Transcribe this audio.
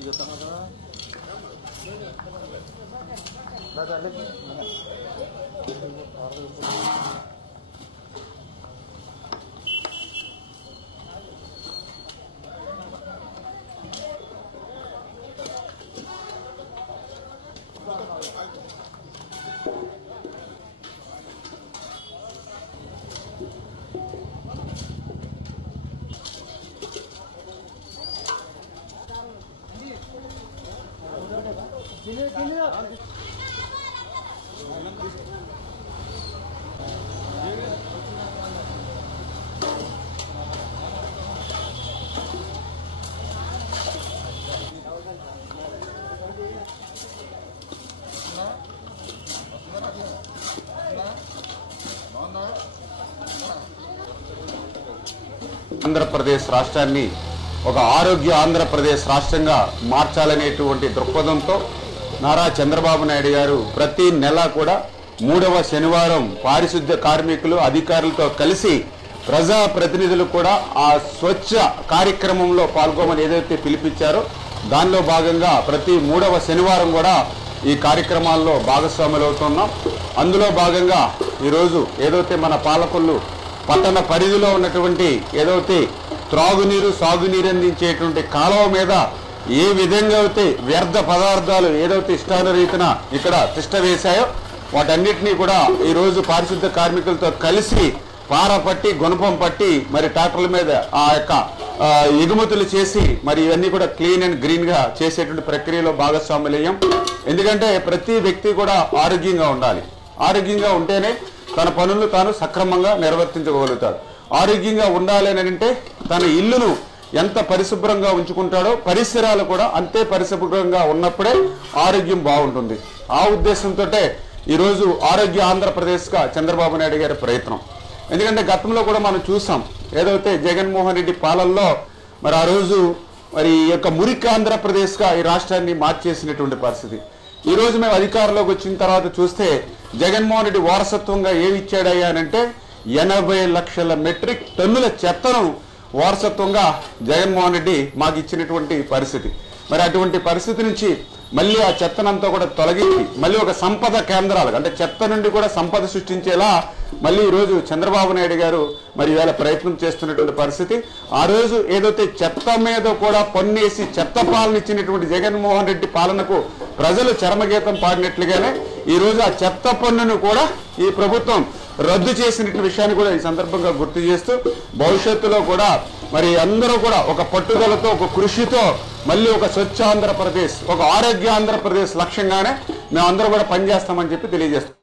Tiga tangan sana. Dah lagi. Andhra Pradesh రాష్ట్రాన్ని ఒక ఆరోగ్య ఆంధ్రప్రదేశ్ రాష్ట్రంగా మార్చాలనేటువంటి దృక్పథంతో నారా చంద్రబాబు నాయుడు గారు ప్రతి నెల కూడా 3వ శనివారం పారిశుద్ధ్య కార్మికులు అధికారులతో కలిసి ప్రజా ప్రతినిధులు కూడా ఆ స్వచ్ఛ కార్యక్రమంలో పాల్గొమని ఏదైతే పిలిపించారో దానిలో భాగంగా ప్రతి 3వ శనివారం కూడా ఈ కార్యక్రమాల్లో భాగస్వాములు అవుతున్నాం. అందులో భాగంగా ఈరోజు ఏదైతే మన పాలకులు పట్టణ పరిధిలో ఉన్నటువంటి ఏదైతే త్రాగునీరు సాగునీరు అందించేటువంటి కాలువ మీద ఏ విధంగా అయితే వ్యర్థ పదార్థాలు ఏదైతే ఇష్టానురీతిన ఇక్కడ తిష్ట వేశాయో వాటన్నిటినీ కూడా ఈరోజు పారిశుద్ధ కార్మికులతో కలిసి పార పట్టి గుణపం పట్టి మరి ట్రాక్టర్ల మీద ఆ యొక్క ఎగుమతులు చేసి మరి ఇవన్నీ కూడా క్లీన్ అండ్ గ్రీన్ గా చేసేటువంటి ప్రక్రియలో భాగస్వాములయ్యాం. ఎందుకంటే ప్రతి వ్యక్తి కూడా ఆరోగ్యంగా ఉండాలి. ఆరోగ్యంగా ఉంటేనే తన పనులు తాను సక్రమంగా నిర్వర్తించగలుగుతాడు. ఆరోగ్యంగా ఉండాలి అని అంటే తన ఇల్లును ఎంత పరిశుభ్రంగా ఉంచుకుంటాడో పరిసరాలు కూడా అంతే పరిశుభ్రంగా ఉన్నప్పుడే ఆరోగ్యం బాగుంటుంది. ఆ ఉద్దేశంతో ఈరోజు ఆరోగ్య ఆంధ్రప్రదేశ్గా చంద్రబాబు నాయుడు గారి ప్రయత్నం. ఎందుకంటే గతంలో కూడా మనం చూసాం ఏదైతే జగన్మోహన్ రెడ్డి పాలనలో మరి ఆ రోజు మరి ఈ యొక్క మురికి ఆంధ్రప్రదేశ్గా ఈ రాష్ట్రాన్ని మార్చేసినటువంటి పరిస్థితి. ఈ రోజు మేము అధికారంలోకి వచ్చిన తర్వాత చూస్తే జగన్మోహన్ రెడ్డి వారసత్వంగా ఏమి ఇచ్చాడయ్యానంటే 80 లక్షల మెట్రిక్ టన్నుల చెత్తను వారసత్వంగా జగన్మోహన్ రెడ్డి మాకు ఇచ్చినటువంటి పరిస్థితి. మరి అటువంటి పరిస్థితి నుంచి మళ్ళీ ఆ చెత్తనంతా కూడా తొలగించి మళ్ళీ ఒక సంపద కేంద్రాలు అంటే చెత్త నుండి కూడా సంపద సృష్టించేలా మళ్ళీ ఈరోజు చంద్రబాబు నాయుడు గారు మరి ఇవాళ ప్రయత్నం చేస్తున్నటువంటి పరిస్థితి. ఆ రోజు ఏదైతే చెత్త మీద కూడా పన్నేసి చెత్త పాలన ఇచ్చినటువంటి జగన్మోహన్ రెడ్డి పాలనకు ప్రజలు చరమగీతం పాడినట్లుగానే ఈరోజు ఆ చెత్త పన్నును కూడా ఈ ప్రభుత్వం రద్దు చేసినటువంటి విషయాన్ని కూడా ఈ సందర్భంగా గుర్తు చేస్తూ భవిష్యత్తులో కూడా మరి అందరూ కూడా ఒక పట్టుదలతో ఒక కృషితో మళ్ళీ ఒక స్వచ్ఛ ఆంధ్రప్రదేశ్ ఒక ఆరోగ్య ఆంధ్రప్రదేశ్ లక్ష్యంగానే మేమందరూ కూడా పనిచేస్తామని చెప్పి తెలియజేస్తాం.